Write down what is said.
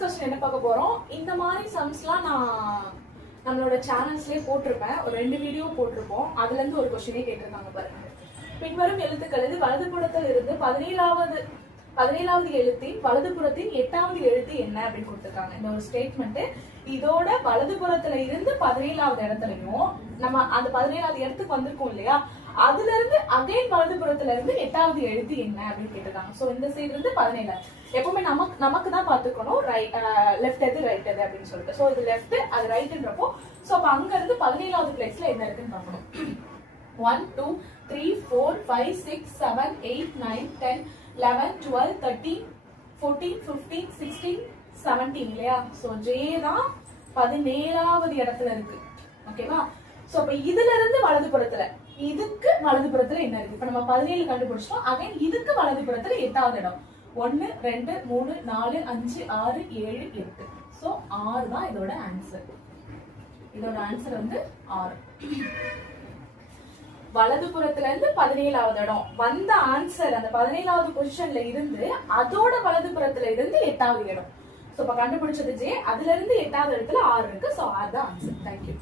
First question என்ன பார்க்க போறோம். இந்த மாதிரி சம்ஸ்லாம் நான் நம்மளோட சேனல்ஸ்லயே போட்டிருப்பேன். ஒரு 2 வீடியோ போட்டிருப்போம். அதுல இருந்து ஒரு क्वेश्चनே கேட்டிருக்காங்க பாருங்க. பின்வரும் எழுத்துக்களில் வலதுபுறத்தில் இருந்து 17வது எழுத்தின் வலதுபுறத்தின் 8வது எழுத்து என்ன அப்படின்னு கொடுத்திருக்காங்க. இந்த ஒரு ஸ்டேட்மெண்ட் இதோட வலதுபுறத்துல இருந்து 17வது இடத்துலயும் நம்ம அந்த 17வது இடத்துக்கு வந்திருக்கோம் இல்லையா, அதுல இருந்து அகைன் வலதுபுறத்துல இருந்து 8வது எழுத்து என்ன அப்படின்னு கேட்டிருக்காங்க. சோ இந்த சைடு இருந்து 17 எப்பவுமே நமக்கு தான் பாத்துக்கணும் லெஃப்ட் எது ரைட் எது அப்படின்னு சொல்லிட்டு. சோ இது லெஃப்ட் அது ரைட்ன்றப்போ சோ அப்ப அங்க இருந்து 17வது பிளேஸ்ல என்ன இருக்குன்னு பார்க்கணும். 1 2 3 4 5 6 7 8 9 10 11 12 13 14 15 16 17 இல்லையா. சோ ஜே தான் 17வது இடத்துல இருக்கு. ஓகேவா. சோ அப்ப இதுல இருந்து வலதுபுறத்துல இதுக்கு வலதுபுறத்துல என்ன இருக்கு. இப்ப நம்ம 17 கண்டுபிடிச்சோம். அகைன் இதுக்கு வலதுபுறத்துல 8வது இடம் 1 2 3 4 5 6 7 8. சோ 6 தான் இதோட ஆன்சர். இதோட ஆன்சர் வந்து 6. வலதுபுறத்துல இருந்து 17வது இடம் வந்த ஆன்சர் அந்த 17வது பொசிஷன்ல இருந்து அதோட வலதுபுறத்துல இருந்து 8வது இடம். சோ இப்ப கண்டுபிடிச்சது ஜே, அதுல இருந்து 8வது இடத்துல 6 இருக்கு. சோ 6 தான் ஆன்சர். தேங்க்யூ.